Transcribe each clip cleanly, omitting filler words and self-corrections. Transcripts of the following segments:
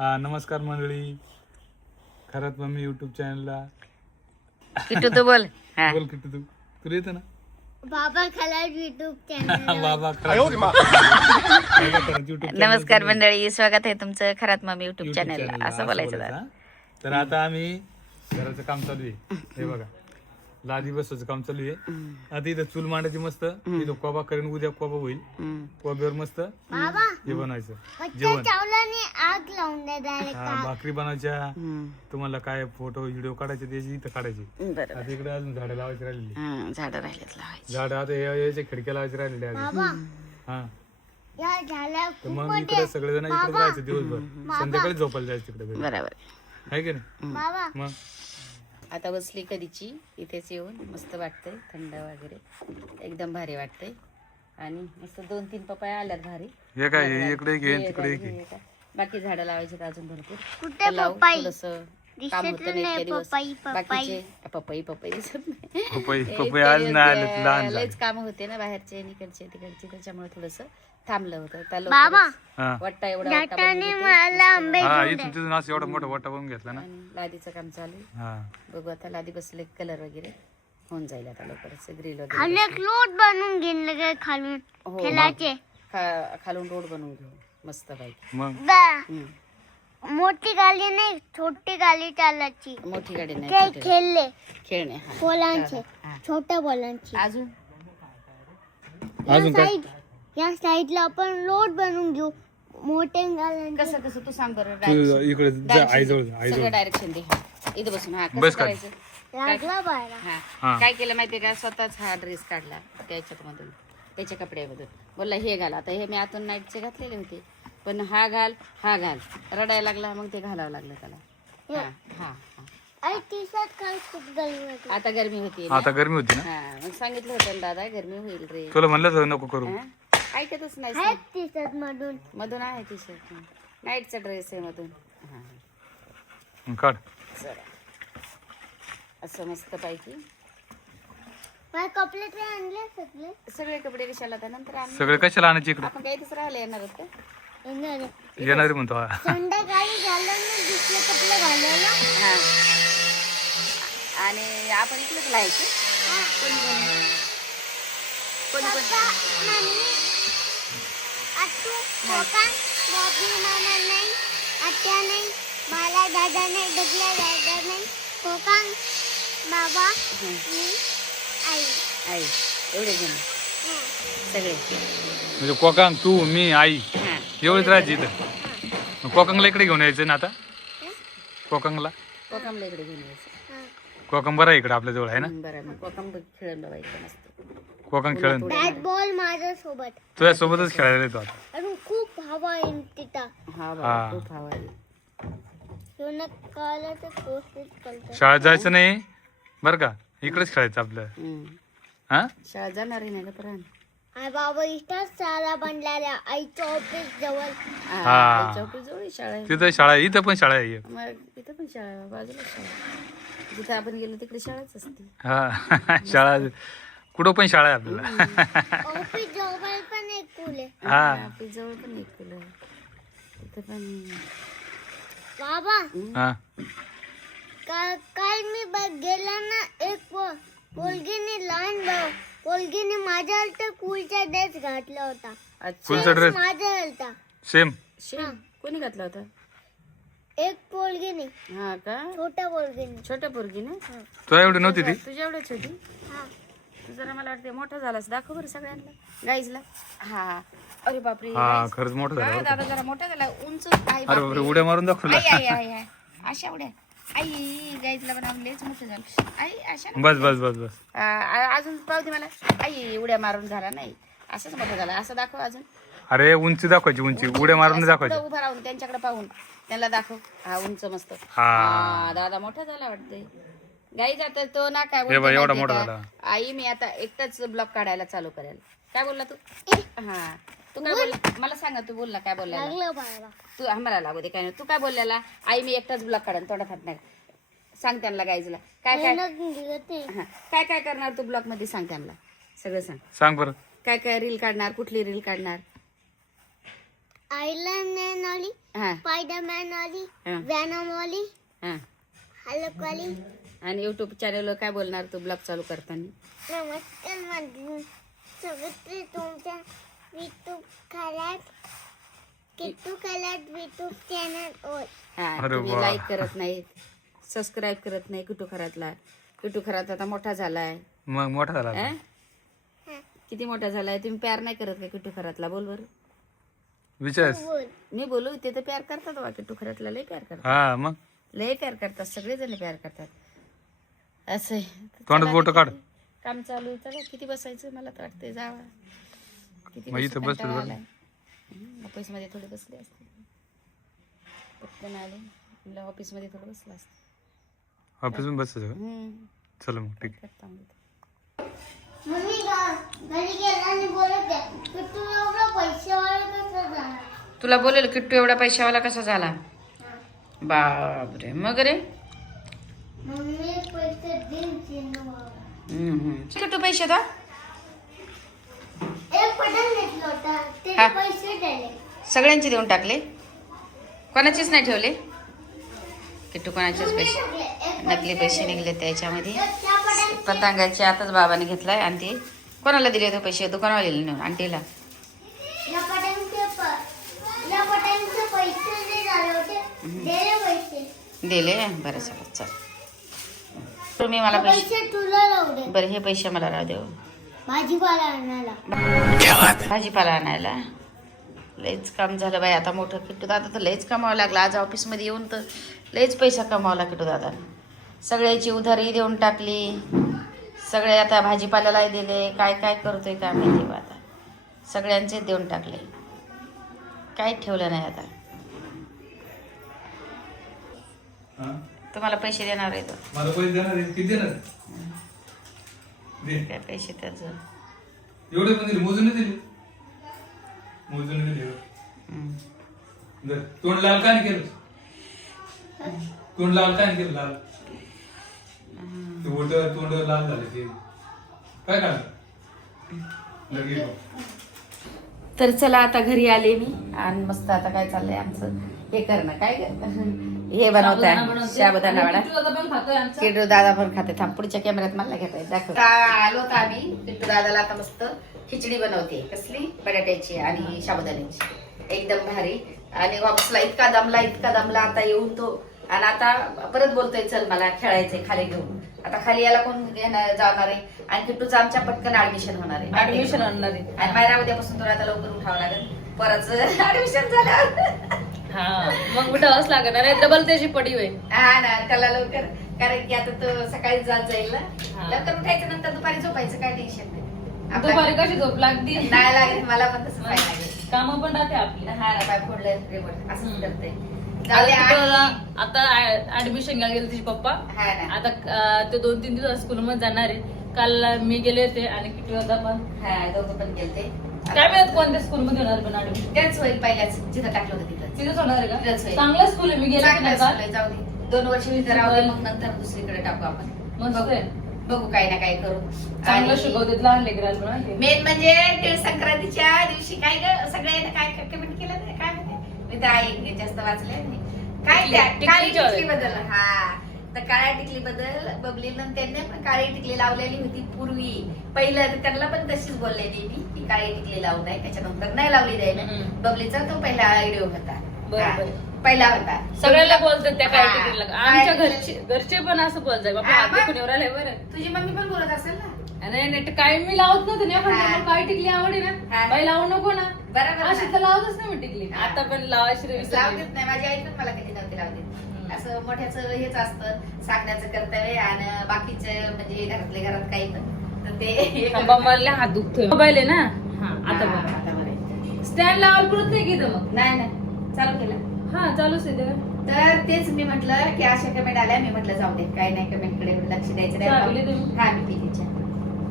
नमस्कार मंडळी, खरंच मम्मी युट्यूब चॅनलला किट्टू तू बोल. हा. बोल किट्टू तू तुला येतं ना बाबा खलास युट्यूब चॅनल बाबा नमस्कार मंडळी, स्वागत आहे तुमचं खरात मम्मी युट्यूब चॅनल. असं बोलायचं दादा. तर आता आम्ही घराचं काम चालू आहे. हे बघा लादी बसवायचं काम चालू आहे. आता इथं चूल मांडायची मस्त, इथं कोबा करेन, उद्या कोबा होईल. कोब्यावर मस्त बाबा हे बनवायचं मच्छर जेवण. चावलाने आग लावून दे डायरेक्ट. भाकरी बनवायच्या. तुम्हाला काय फोटो व्हिडिओ काढायचे त्याची इथं काढायचे. बरोबर. आता इकडे अजून झाडं लावायची राहिलेली. झाडं राहिलेत लावायची. झाड आता याच्या खिडक्या लावायची राहिलेली आहे. बाबा हा या झाल्या तर मग इकडे सगळेजण इकडे राहायचं दिवसभर, संध्याकाळी झोपायला जायचं तिकडे घरी. बरोबर. आहे की नाही बाबा मग. आता बसली कधीची इथेच येऊन, मस्त वाटतंय, थंड वगैरे एकदम भारी वाटतंय. आणि मस्त 2-3 पपाया आल्यात भारी. हे काय हे इकडे घे तिकडे घे. हे काय. बाकी झाडं लावायची अजून भरपूर. कुठे तर लावू पपई थोडंसं. दिसत काम होतं ना नाही. इतके दिवस. पपई बाकीचे पपई दिसत नाही. पपई आज नाही आले, लहान लयच काम होते ना बाहेरचे, इकडचे तिकडचे, त्याच्यामुळे थोडस थांबलं होतं. त्या बाबा हा वाटता एवढा वाटा बनवून त्याने घेते. मला आंबे हा इथून तिथून असं एवढा मोठा वाटा बनवून घेतला ना. आणि लादीचं काम चालू आहे. हा बघू आता लादी बसले, कलर वगैरे होऊन जाईल आता लवकरच. ग्रिल वगैरे खाली एक लोट बनवून घेऊन लगे खालून हो, खेळाचे. खालून रोड बनवून घेऊ मस्त पाहिजे. मग मोठी गाडी नाही, छोटी गाडी चालायची. मोठी गाडी नाही, ते छोटी. खेळले खेळणे. हा. बोलांचे, हा. छोट्या बोलांची. अजून अजून काय? या साईडला आपण लोट बनवून घेऊ मोठे गाड्यांचे. कसं कसं तू सांग बरं. तू इकडे जा, आईजवळ जा, सगळं आईजवळ डायरेक्शन दे. हा. इथं बसून हा कसं बस खाली. करायचं. लागला बाहेर. हा. हा. काय केलं माहितीये का, स्वतःच हा ड्रेस काढला त्याच्यामधून, त्याच्या कपड्यामधून. बोलला हे घाल. आता हे मी आतून नाईटचे घातलेले होते, पण हा घाल रडायला लागला. मग ते घालावं लागलं त्याला. हा हा हा. आई टी शर्ट काल खूप गरमी होती. आता गरमी होती. आता गरमी होती ना. हा मग सांगितलं होतं ना दादा, गरमी होईल रे. तुला म्हणलं तर नको करू. हा? ऐकतच नाही. आहेत टी शर्ट मधून. मधून आहे टी शर्ट, नाईटचा ड्रेस आहे मधून. हा काढ. चला असं मस्त पैकी माझे कपडे ते आणले सगळे. सगळे कपडे कशाला आता नंतर आम्ही. सगळे कशाला आणायचे इकडे. आपण काही तसं राहायला येणार होत का. येणार. येणारे म्हणतो हा. संध्याकाळी झालं ना दुसरे कपडे घालायला. हा आणि आपण इकडेच लावायचे. कोणी पप्पा, मम्मी, आत्तू, काका, बॉबी मामा नाही, आत्या नाही, मला दादा नाही, डगल्या दादा नाही, कोका, बाबा, मी, आई. आई एवढे जण हं. सगळे. म्हणजे कोकांग तू मी आई हा एवढेच राहायचे इथं. कोकांगला इकडे घेऊन यायचं ना आता. कोकांगला कोकमला इकडे घेऊन यायचं. हं. कोकम बरं आहे इकडे आपल्या जवळ आहे ना. बरं मग कोकम खेळून बघायचं मस्त. कोकण खेळून बॅट बॉल माझ्यासोबत. तुझ्या सोबतच खेळायला येतो आता. अजून खूप हवा आहे तिथं. हा बाबा हा. खूप हवा आहे. सोनं काला तर पोस्टच करतो. शाळेत जायचं नाही बरं का, इकडेच खेळायचं आपलं. हा शाळा जाणार आहे नाही का प्राण. आई बाबा इथंच शाळा बनलेल्या आईच्या ऑफिस जवळ. हा. चौकी जवळ शाळा आहे. तिथं शाळा आहे, इथं पण शाळा आहे. मग इथं पण शाळा, बाजूला शाळा. जिथं आपण गेलो तिकडे शाळाच असते. हा शाळा कुठं पण शाळा आहे आपल्याला. ऑफिस जवळ पण एक पूल आहे. हा आपल्या जवळ पण एक कुलं. इथं पण बाबा हा काल मी गेला ना, एक पोलगीने लहान पोलगीने माझ्या तर कूलचा ड्रेस घातला होता. अच्छा फुलचा ड्रेस माझा होता. सेम. शेम कोणी घातला होता. एक पोलगीने, हा का, छोट्या पोलगीने. छोट्या पोरगी ना. तुला एवढी नव्हती ती. तुझ्या एवढ्याच होती. हा. तू जरा मला वाटते मोठा झालास. दाखव बरं सगळ्यांना गाईजला. हा अरे बापरे. हा गाईज. खरंच मोठं झालं हा, बरं का. दादा जरा मोठा झाला, उंच आहे. अरे बापरे. बापरे उड्या मारून दाखवला. आई आई आई आई अशा उड्या. आई गाईजला पण लयच मोठं झालं. आई अशा ना. बस बस बस बस. अजून पाहू दे मला. आई उड्या मारून झाला नाही, असंच मोठा झाला. असं दाखव अजून. अरे उंची दाखवायची, उंची उड्या मारून असं दाखवायची. पुढं उभं राहून त्यांच्याकडे पाहून त्यांना दाखव. हा उंच मस्त. हा. हा, दादा मोठा झाला वाटतंय. गाई जात तो ना काय हे बोलतो बघ, एवढा माहितीये मोठा का? झाला. आई मी आता एकटाच ब्लॉक काढायला चालू करेल. काय बोलला तू. हा तू काय बोल, मला सांगा तू बोलला काय बोलला. लागलं बाबा. तू आम्हाला लागू दे काय नाही. तू काय बोललेला. आई मी एकटाच ब्लॉक काढेल, तोंडात हात नाही. सांग त्यांना गाईजला काय काय. हा, काय काय करणार तू ब्लॉक मध्ये, सांग त्यांना सगळं सांग. सांग बरं. काय काय रील काढणार, कुठली रील काढणार. आयरन मॅन वाली, हा स्पायडरमॅन वाली, हा व्हॅनम वाली, हा हल्क वाली. आणि युट्यूब चॅनलवर काय बोलणार तू ब्लॉग चालू करताना? नमस्कार मंडळी, सगळे तुमच्या YouTube Kharat Kittu Kharat YouTube channel वर. हा अरे तुम्ही वा. लाईक करत नाहीत, सबस्क्राईब करत नाही किटू खरातला. किटू खरात आता मोठा झालाय. मग मोठा झाला अं? किती मोठा झालाय. तुम्ही प्यार नाही करत का किटू खरातला? बोल बरं. विचार. बोल. मी बोलू ते तर प्यार करतात बा. किटू खरातला लय प्यार करतात, हा मग लय प्यार करतात, सगळेजण प्यार करतात. असं आहे. तोंडात चला बोटं आता काढ. काम चालू आहे. चला किती बसायचं, मला तर वाटतंय जावा. किती मग इथं बसलं बरं. ऑफिस मध्ये थोडे बसले असते, पटकन आले म्हणलं ऑफिस मध्ये थोडं बसलं असतं. ऑफिस मध्ये बसायचं का? चला मग ठीक आहे. करता मग. मम्मी घरी गेला आणि बोलत आहे की तू एवढा पैशावाला कसा झाला. तुला बोलेल किट्टू एवढा पैशावाला कसा झाला? बापरे. मग रे मम्मी पैसे दिन किट्टू पैसे होता. एक पटन घेतलं होता हा. त्याचे पैसे दिले. सगळ्यांचे देऊन टाकले, कोणाचेच नाही ठेवले. किट्टू कोणाचेच पैसे, नकली पैसे निघले त्याच्यामध्ये. पतंगाचे आताच बाबाने घेतलाय आणि ते कोणाला दिले होते पैसे? दुकानवालीला नेऊन आंटीला. या पटांचे पैसे जे झाले होते दिले पैसे दिले. बरं चला चल. तुम्ही मला पैसे, पैसे तुला राहू दे. बरं हे पैसे मला राहू देऊ. भाजीपाला आणायला. भाजीपाला आणायला. लयच काम झालं बाई आता मोठं. किट्टू दादा तर लयच कमावं लागला. आज ऑफिसमध्ये येऊन तर लयच पैसा कमावला किट्टू दादा. सगळ्याची उधारी देऊन टाकली, सगळे आता भाजीपाल्यालाही दिले. काय काय करतोय काय माहिती बा आता. सगळ्यांचे देऊन टाकले, काही ठेवलं नाही आता. तुम्हाला पैसे देणार आहे तो. मला पैसे देणार आहे. किती देणार? दे. काय पैसे त्याचं. एवढे पण दिले, मोजून दिले. मोजून दिले. दे. तोंड लाल काय केलं? तोंड लाल काय केलं? लाल ते ओट तोंड लाल झाले ते काय काढ लगे. तर चला आता घरी आले मी आणि मस्त आता काय चाललंय आमचं हे करणं. काय हे बनवत आहे साबुदाणा वडा. किट्टू दादा पण खाते. थांब पुढच्या कॅमेऱ्यात मला घेता येईल, दाखव. आलो तर आम्ही किट्टू दादाला आता मस्त खिचडी बनवते. कसली? बटाट्याची आणि साबुदाण्याची, एकदम भारी. आणि वापसला इतका दमला आता येऊन तो. आणि आता परत बोलतोय चल मला खेळायचंय खाली घेऊन. आता खाली याला कोण जाणार आहे? आणि किट्टूचं आमच्या पटकन ऍडमिशन होणार आहे. आणि मायरा उद्यापासून तुला आता लवकर उठावं लागेल परत ऍडमिशन झाल्यावर. हा मग उठावंच लागणार आहे. डबल त्याची पडी होईल. हा ना, त्याला लवकर, कारण की आता तो सकाळी जात जाईल ना. लवकर उठायचं, नंतर दुपारी झोपायचं, काय टेन्शन नाही. दुपारी कशी झोप लागते? नाही लागेल मला पण तसं नाही लागेल. काम पण राहते आपली. हा ना, पाय फोडलं रिमोट असं करते. आता ऍडमिशन गेले तिचे पप्पा. हा ना. आता ते 2-3 दिवस स्कूल मध्ये जाणार आहे. काल मी गेले होते आणि किती होता पण. हा, दोघं पण गेलते. काय माहित कोणत्या स्कूल मध्ये होणार पण ऍडमिशन. तेच होईल, पहिल्याच जिथं टाकलं होतं तिथं तिथेच होणार आहे तिथंच का? होईल. चांगलं स्कूल आहे. मी गेले चांगलं होते ना स्कूल आहे, जाऊ दे. 2 वर्ष इथं राहू दे, मग नंतर दुसरीकडे टाकू आपण. मस्त आहे. बघू काही ना काही करू. चांगलं शिकवते लहान लेकराला पण. मेन म्हणजे तीळ संक्रांतीच्या दिवशी काय ग सगळ्यांना काय कमेंट केलं ते काय म्हणते? मी तर आई जास्त वाचले नाही. काय त्या काळी टिकली बद्दल. हा, तर काळ्या टिकली बद्दल बबलीनं त्यांनी पण काळी टिकली लावलेली होती पूर्वी. पहिलं त्यांना पण तशीच बोललेली मी की काळी टिकली लावू नये, त्याच्यानंतर नाही लावली द्यायला. बबलीचा तो पहिला व्हिडिओ होता. बरोबर. पहिला होता. सगळ्याला बोलतात त्या काय हा. टिकलीला. आमच्या घरचे पण असं बोलतात. बाबा हा, हात मग? दुखून राहिले बरं. तुझी मम्मी पण बोलत असेल ना. नाही नाही, काय मी लावत नव्हते ना. हा. काय टिकली आवडी ना, हा. बाई लावू नको ना. बरोबर अशी ना. तर लावतच नाही मी टिकली. हा. आता पण लावायची रे विसरली. लावतेच नाही. माझी आई पण मला कधी नव्हती लावते. असं मोठ्याचं हेच असतं, सांगण्याचं कर्तव्य. आणि बाकीचं म्हणजे घरातल्या घरात काही पण तर ते मला हात दुखतोय. मोबाईल आहे ना. हा आता हा, बरं. आता बरं आहे. स्टँड लावायला पुरत नाही की मग. नाही चालू केलं. हा चालूच आहे ते. तर तेच मी म्हटलं की अशा कमेंट आल्या. मी म्हटलं जाऊ दे, काही नाही, कमेंट कडे लक्ष द्यायचं चहा पिली नाही. तुम्ही? हा, मी पिली चहा.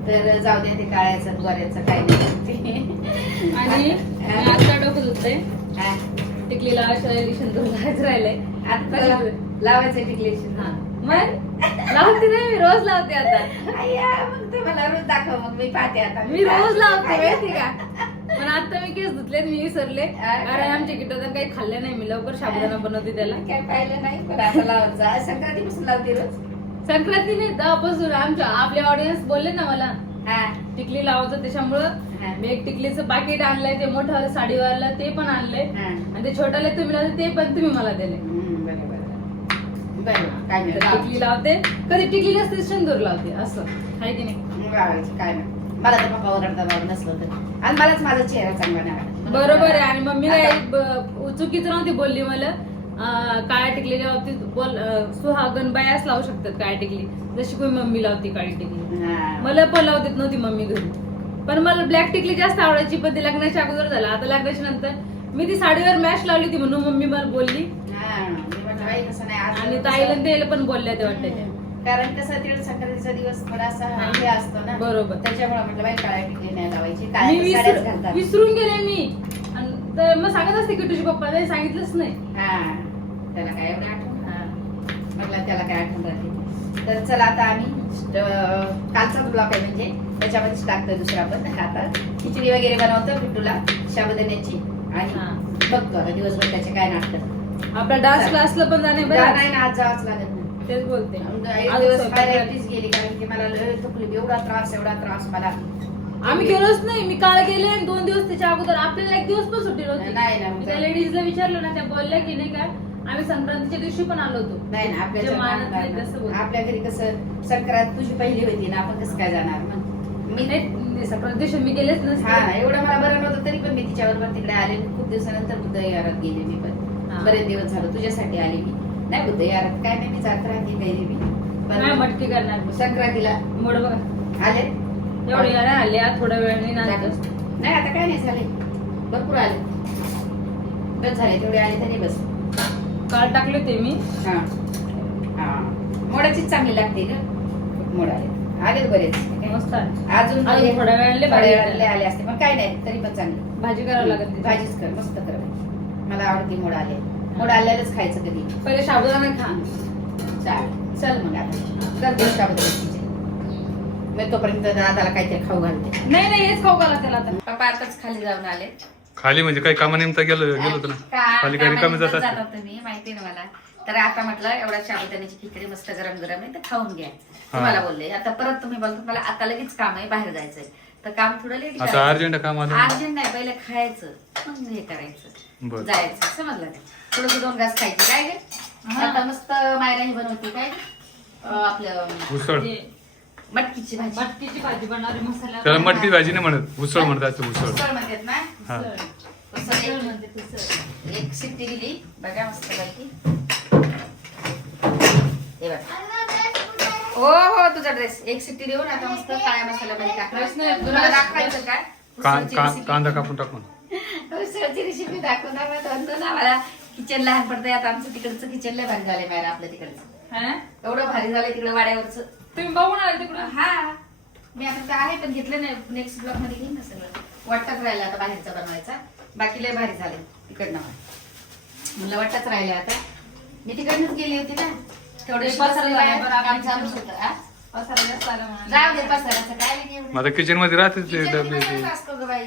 तर जाऊ दे, ते काळ्याचं गोऱ्याचं काही नाही. आणि मी आता डोकं दुखतंय. हा. टिकली लावायचं लावायचं राहिलंय. आता लावायचं टिकली. हा मग लावते नाही, मी रोज लावते आता. अय्या, मग ते मला रोज दाखव, मग मी पाहते आता. मी रोज लावते माहिती का. पण आणि आता मी केस धुतले मी विसरले कारण आमच्या किटोचा काही खाल्लं नाही मी लवकर साबुदाणा बनवते त्याला काय पाहिलं नाही पण आता लावायचं संक्रांतीपासून लावते रोज. संक्रांतीने तेव्हापासून आपले ऑडियन्स बोलले ना मला हा टिकली लावायचं त्याच्यामुळं हा. मी एक टिकलीचं पाकिट आणलंय ते मोठं साडीवाला ते पण आणलंय हा. आणि ते छोट्याला तुम्ही लावते ते पण तुम्ही मला दिले बरोबर काय नाही तर टिकली लावते कधी टिकली नसते सिंदूर लावते असं आहे की नाही लावायचं काय नाही. मला तर पप्पा ओरडता बाबा नसलं तर आणि मलाच माझा चेहरा चांगला नाही आवडत. बरोबर आहे आणि मम्मी काही चुकीचं नव्हती बोलली मला काळ्या टिकलीच्या बाबतीत बोल सुहागन बायाच लावू शकतात काळ्या टिकली जशी कोणी मम्मी लावती काळी टिकली हा. मला पण लावत नव्हती मम्मी घरी पण मला ब्लॅक टिकली जास्त आवडायची पण ती लग्नाच्या अगोदर झाला आता लग्नाच्या नंतर मी ती साडीवर मॅच लावली होती म्हणून मम्मी मला बोलली हा. मी म्हटलं बाई तसं नाही आज आणि ताईला आणि त्याला पण बोलल्या ते वाटतं कारण कसं तिळ संक्रांतीचा दिवस थोडासा हे असतो ना बरोबर. त्याच्यामुळे म्हटलं बाई काळ्या टिकली नाही लावायची मी काय साड्याच घालतात. विसरून गेले मी आणि तर मग सांगत असते की तुझी पप्पा नाही सांगितलंच नाही हा त्याला काय एवढं आठवण म्हटलं त्याला काय आठवण राहते. तर चला आता आम्ही कालचा ब्लॉक आहे म्हणजे त्याच्यामध्येच टाकतोय दुसरा आपण आता खिचडी वगैरे बनवतो बिट्टूला साबुदाण्याची आणि बघतो आता दिवसभर त्याचे काय नाटक. आपला डान्स क्लासला पण जाणे बरं नाही ना आज जावंच लागत नाही. तेच बोलते एक आज दिवस स्वयंपाक बाहेर एकटीच गेली कारण की मला लय तकलीफ एवढा त्रास मला आम्ही गेलोच नाही मी काल गेले आणि 2 दिवस त्याच्या अगोदर आपल्याला 1 दिवस पण सुट्टी नव्हती नाही ना. मी त्या लेडीजला विचारलं ना त्या बोलल्या की नाही का आम्ही संक्रांतीच्या दिवशी पण आलो होतो नाही ना जे मानत नाही तसं बोलतात. आपल्या घरी कसं संक्रांत तुझी पहिली होती ना आपण कसं काय जाणार मग मी नाही संक्रांती दिवशी मी गेलेच हा नसते एवढं मला बरं नव्हतं तरी पण मी तिच्याबरोबर तिकडे आले खूप दिवसानंतर बुद्ध विहारात गेले मी पण हा. बरेच दिवस झालं तुझ्यासाठी आले मी नाही बुद्ध विहारात काय नाही मी जात राहते काही मी काय पण मटकी करणार संक्रांतीला मोड बघा आले एवढे यार आले आज थोड्या वेळाने नाचत नाही आता काय नाही झाले भरपूर आले बस झाले तेवढे आले तरी बस काल टाकले ते मी हा हा मोडाचीच चांगली लागते ग मोड आले बरेच मस्त आहे. अजून थोड्या वेळाने थोड्या भाजी वेळाने आले असते पण काय नाही तरी पण चांगली भाजी करावं लागत नाही. भाजीच कर मस्त कर मला आवडते मोड आले मोड आल्यालाच खायचं कधी पहिले साबुदाणा खा चल मग आता कर दिवस त्याबद्दल मी तोपर्यंत दादाला काहीतरी खाऊ घालते नाही नाही हेच खाऊ घाला त्याला आता पप्पा आताच खाली जाऊन आले खाली म्हणजे काही कामानिमित्त गेलो होतो ना खाली काही रिकामी जात असते. तुम्ही माहिती ना मला तर आता म्हटलं एवढा साबुदाण्याची खिचडी मस्त गरम गरम आहे तर खाऊन घ्या तुम्हाला बोलले आता परत तुम्ही बोलतो मला आता लगेच काम आहे बाहेर जायचंय तर काम थोडं लेट आता अर्जंट काम आलं अर्जंट नाही पहिले खायचं मग हे करायचं बरं. जायचं समजलं का थोडं 2 घास खायचे काय गे आता मस्त मायरा ही बनवते काय आपलं उसळ मटकीची भाजी मटकीची भाजी बनवली मसाला त्याला मटकी भाजी नाही म्हणत उसळ म्हणतात उसळ उसळ म्हणतात ना हा उसळ म्हणते तसं. एक शिट्टी दिली बघा मस्त पैकी हे बघ हो हो तुझा ड्रेस एक शिट्टी देऊन आता मस्त काळ्या मसाल्यामध्ये टाकलं तुला दाखवायचं काय उसळची recipe. कांदा कापून टाकून उसळची रेसिपी दाखवणार मी म्हणतो ना मला किचन लहान पडतंय आता आमचं तिकडचं किचन लय भारी झालंय बाहेर आपल्या तिकडचं हा? एवढं भारी झालंय तिकडे वाड्यावरचं तुम्ही बघून आले तिकडं हा मी आता तर आहे पण घेतलं नाही नेक्स्ट ब्लॉक मध्ये घेईन ना सगळं वाटत राहिलं आता बाहेरचा बनवायचा बाकी लय भारी झाले तिकडनं म्हणलं वाटत राहिले आता मी तिकडनंच गेली होती ना तेवढे पसारा झाला, बरं, काम आपण चालूच होतं हा? पसारा जास्त आला म्हणून. जाऊ दे पसाराचं काय नाही एवढं. माझ्या किचन मध्ये राहते ते किचन डबे किचन ते. असतो ग बाई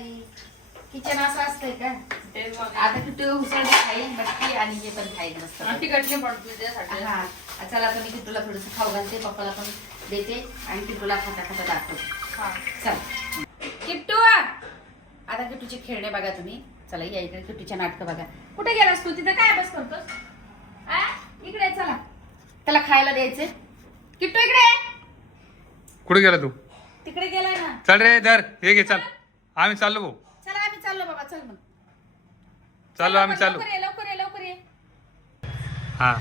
किचन असं असतंय का तेच मग. आता किती उसळ खाईन मटकी आणि हे पण खाईन मस्त आणि तिखट नाही पडत त्याच्यासाठी. हा चला आता मी किट्टूला थोडस खाऊ घालते पप्पाला पण देते आणि किट्टूला खाता खाता दाखवते हा. चल किट्टू आता किट्टूचे खेळणे बघा तुम्ही चला या इकडे किट्टूच्या नाटकं बघा कुठे गेलास तू तिथं काय बस करतोस आ? इकडे ये, चला त्याला खायला द्यायचे किट्टू इकडे ये. कुठे गेला तू तिकडे गेलाय ना चल रे धर हे घे चल आम्ही चाललो भाऊ चला आम्ही चाललो बाबा चल मग चाललो आम्ही चाललो लवकर ये लवकर ये लवकर ये हा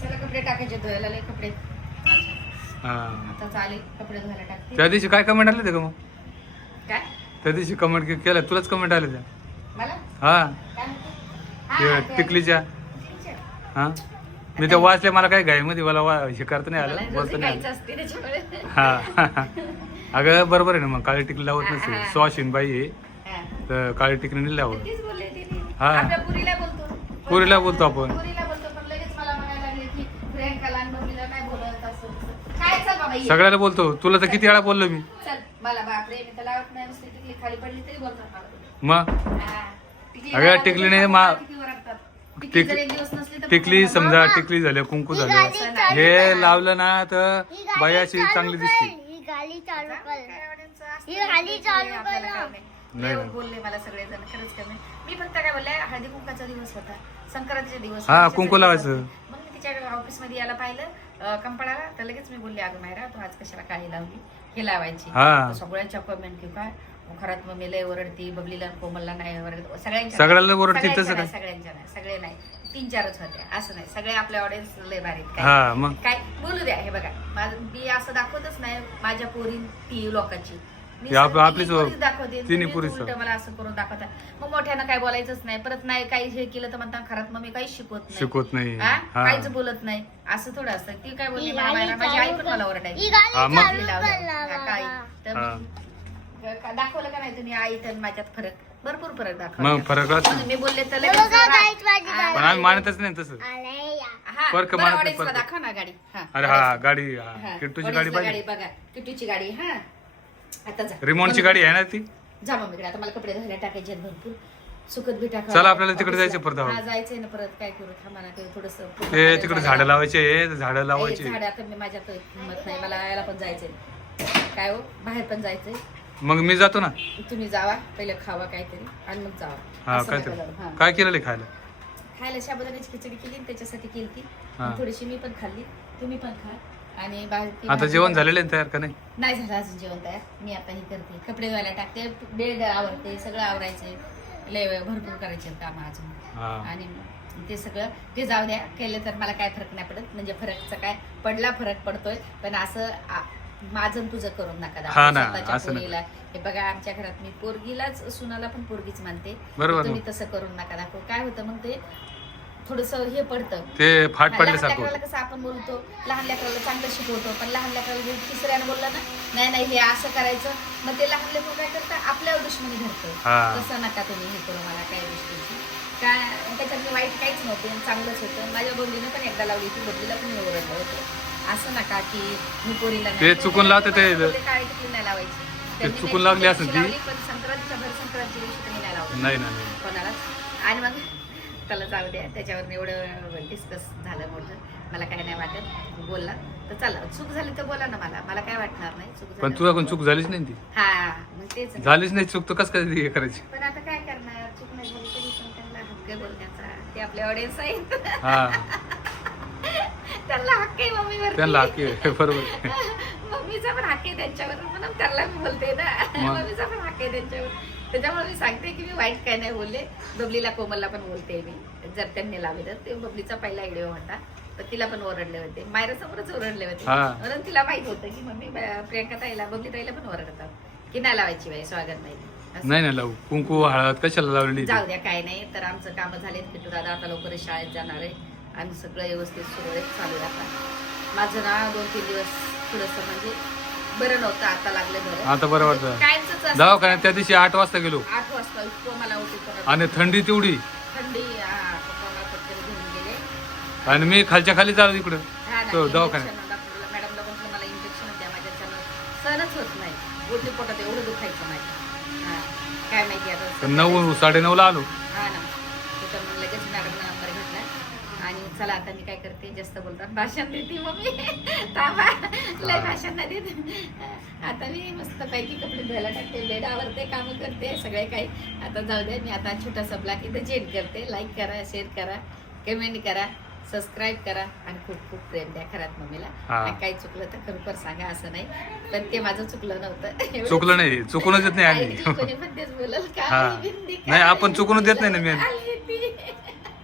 चला कपडे टाकायचे धुवायला लय कपडे हा आता चालेल कपडे धुवायला टाकते त्या दिवशी काय कमेंट आले ते का मग काय त्या दिवशी कमेंट केलं तुलाच कमेंट आले त्या मला हा काय म्हणते? ते हा, ते- टिकलीच्या टिकलीच्या. हा मी ते वाचले मला काही घाईमध्ये मला हे करता नाही मला आलं रोजही बोलता नाही खायचं आलं असते त्याच्यामुळे हा अगं बरोबर आहे ना मग काळी टिकली लावत नसेल हा. सुवासिन बाई आहे हा. तर काळी टिकली नाही लावत तेच बोलले तिने. हा. आपल्या पुरीला बोलतो पुरीला बोलतो आपण पुरीला बोलतो पण लगेच मला म्हणायला लागले की प्रियंकाला आणि मम्मीला नाही बोलत असं तसं. काय चल बाबा ये. सगळ्याला बोलतो तुला तर किती वेळा बोललो मी चल मला बापरे मी तर लावत नाही नुसती टिकली खाली पडली तरी बोलतात मला तुम्ही. मग हा. टिकली अगं, नाही टिकलीने लावली मा- तर किती ओरडतात. टिकली जर एक दिवस नसली तर टिकली मग समजा टिकली झाल्या कुंकू झालं हे लावलं ना तर बाई अशी चांगली दिसते. ही गाडी चालू कर काय आवडायचं असतं ही गाडी चालू कर आपल्याला ना. काय नाही. नाही. लय बोलले मला सगळेजण खरंच कमी. मी फक्त काय बोलले हळदी कुंकाचा दिवस होता, संक्रांतीचा दिवस हा, होता, कुंकू त्याचा दिवस लावायचं. होता. मग मी तिच्या ऑफिस मध्ये यायला पाहिलं कंपळाला, तर लगेच मी बोलले अगं मायरा तू आज कशाला काळी लावली, हे लावायची. हा. तर सगळ्यांच्या कमेंट की काय खरात मम्मी लय ओरडती, बबलीला आणि कोमलला नाही ओरडत, सगळ्याला ओरडती तसं सगळ्यांच्या काय? नाही, सगळ्यांच्या नाही, सगळे नाही, 3-4च होते असं नाही, सगळे आपल्या ऑडियन्स लय भारीत. काय हा मग काय बोलू द्या. हे बघा मी असं दाखवतच नाही माझ्या पोरी ती लोकांची, मी ती आप- आपलीच तिन्ही पोरीच दाखवते. तिन्ही तुम्ही पोरीच. उलटं मला असं करून दाखवता. मग मोठ्यानं काय बोलायचंच नाही, परत नाही काही हे केलं तर म्हणता खरात मग मी काही शिकवत नाही. हा? हा. काहीच बोलत नाही असं थोडं असतं. ती काय बोलली ही मला गाडी मायरा, माझी आई पण चालू मला कर. ओरडायची. ही गाडी हा, मग. चालू आपली कर लावली. ना हा, काही. बाबा. तर हा. दाखवलं का नाही तुम्ही आई तर माझ्यात फरक, भरपूर फरक मग दाखवला. फरक असतो. म्हणून मी बोलले तर हे लगेच बघा, जरा- गाईच माझी हा, गाडी. पण आम्ही मानतच नाही तसं. अरे या. हा, फरक बरं, मानत audience ला फरक. दाखवा ना गाडी. हा, अरे audience. हा गाडी हा. हा, किट्टूची audience गाडी ला पाहिजे. बघा किट्टूची गाडी. हा आता जा रिमोटची गाडी आहे ना ती. जा मम्मीकडे. आता मला कपडे धुवायला टाकायचे आहेत भरपूर, सुकत बी टाका. चला, आपल्याला तिकडे जायचं परत. हा, जायचंय ना परत. काय करू थांबा ना, ते थोडस ते तिकडे झाडं लावायचे झाडं लावायचे. झाड आता मी माझ्यात हिंमत नाही, मला यायला पण जायचंय. काय हो बाहेर पण जायचंय. मग मी जातो ना. तुम्ही जावा पहिले, खावा काहीतरी आणि मग जावा. हा असं काय नका ते जाऊ. हा. काय केलेलं आहे खायला? खायला साबुदाण्याची खिचडी केली आणि त्याच्यासाठी केली ती. हा. थोडीशी मी पण खाल्ली, तुम्ही पण खा. आणि बाहेर ती आता भाजी जेवण बनव- झालेलं आहे तयार का नाही? नाही झालं अजून जेवण तयार. मी आता हे करते, कपडे धुवायला टाकते, बेड आवरते, सगळं आवरायचंय. लय भरपूर करायचे काम अजून. हा. आणि ते सगळं ते जाऊ द्या, केलं तर मला काय फरक नाही पडत. म्हणजे फरकचा काय पडला, फरक पडतोय, पण असं माझं आणि तुझं करून नका दाखवू हा ना, स्वतःच्या असं नका. पोरीला. हे बघा आमच्या घरात मी पोरगीलाच, सुनाला पण पोरगीच मानते. बरोबर तुम्ही ना. तसं करून नका दाखवू. काय होतं मग ते थोडस हे पडतं. ते फाट लहान पडल्यासारखं लेकराला होतं. कसं आपण बोलतो, लहान लेकराला चांगलं शिकवतो, पण लहान लेकराला जर तिसऱ्यानं बोललं ना नाही नाही हे असं करायचं, मग ते लहान लेकरं काय करतं आपल्यावर दुश्मनी धरतं. हा. तसं नका तुम्ही हे करू मला काही गोष्टीची. काय त्याच्यात मी वाईट काहीच नव्हते, चांगलंच होतं. माझ्या बबलीने पण एकदा लावली होती, बबलीला पण मी ओरडलं होतं. असं नका की मी पोरीला नाही. ते चुकून लावते ते. काळी टिकली नाही लावायची. त्यांनी चुकून नाही लागली असेल ती. लावली, पण संक्रांतीच्या भर संक्रांतीच्या दिवशी त्यांनी नाही लावली नाही ना नाही. कोणालाच. आणि मग त्याला जाऊ द्या, त्याच्यावर एवढं डिस्कस झालं मोठं, मला काय नाही वाटत. बोलला तर चला, चूक झाली तर बोला ना, मला काय वाटणार नाही. चूक पण झाली तुझा कोण चूक झालीच नाही ती. हा मग तेच ना. झालीच नाही चूक तर कसं काय हे करायची? पण आता काय करणार, चूक नाही झाली तरी पण त्यांना हक्क आहे बोलण्याचा. ते आपले ऑडियन्स आहेत. हा. त्यांना हक्क आहे मम्मीवर. त्यांना हक्की आहे, बरोबर. मम्मीचा पण हक्क आहे त्यांच्यावर, म्हणून त्याला मी बोलते ना. मग? मम्मीचा पण हक्क आहे त्यांच्यावर. त्याच्यामुळे मी सांगते की मी वाईट काय नाही बोलले. बबलीला कोमलला पण बोलते मी, जर त्यांनी लावले तर. ते बबलीचा पहिला व्हिडिओ होता, तर तिला पण ओरडले होते, मायरा समोरच ओरडले होते. हा. म्हणून तिला माहित होतं की मम्मी प्रियंका ताईला, बबली ताईला पण ओरडतात की नाही लावायची बाई स्वागत नाही. असं. नाही नाही लावू. कुंकू हळद कशाला लावलेली? जाऊ द्या काय नाही. तर आमचं काम झाले, किट्टू दादा आता लवकरच शाळेत जाणार आहे. आम्ही सगळं व्यवस्थित सुरळीत चालू राहतात. माझं ना 2-3 दिवस थोडस म्हणजे बरं नव्हतं, आता लागलं बरं. आता बरं वाटतं. कायमच असतं. दवाखान्यात त्या दिवशी 8 वाजता गेलो 8 वाजता इतकं मला होती आणि थंडी तेवढी. थंडी. हा, पप्पा मला पटकन घेऊन गेले. आणि मी खालच्या खाली चालू इकडं हा ना, तो इंजेक्शन दवाखान्यात. डॉक्टरला मॅडमला म्हटलं मला इंजेक्शन द्या, माझ्याच्यानं सहनच होत नाही. गोटी पोटात एवढं दुखायचं माझ्या. हा, काय माहिती आता. 9-9:30 आलो. हा ना, तिथं मग लगेच मॅडमने नंबर घेतला. आणि चला आता मी काय करते, जास्त बोलतात भाषण देते मम्मी. थांबा, लय भाषण नाही देत. आता मी मस्त पैकी कपडे धुवायला टाकते, बेड आवरते, कामं करते, सगळे काही. आता जाऊ दे, मी आता छोटासा ब्लॉग इथं चेंज करते. लाईक करा, शेअर करा, कमेंट करा, सबस्क्राईब करा आणि खूप खूप प्रेम द्या खरात मम्मीला. हा. आणि काही चुकलं तर खरोखर सांगा, असं नाही. पण ते माझं चुकलं नव्हतं. चुकलं नाही, चुकूनच देत नाही आम्ही. कोणी पण तेच बोलल का हा. बिंदी नाही, आपण चुकूनच देत नाही ना मेन. आली ती.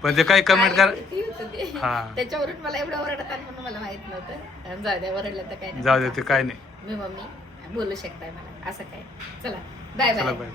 पण ते काही कमेंट कर. ती होतं ते. हा. त्याच्यावरून मला एवढं ओरडतात म्हणून मला माहित नव्हतं. जाऊ द्या, ओरडलं तर काय नाही. जाऊ दे, ते काय नाही. मी मम्मी बोलू शकताय मला, असं काय. चला बाय चला बाय. बाय.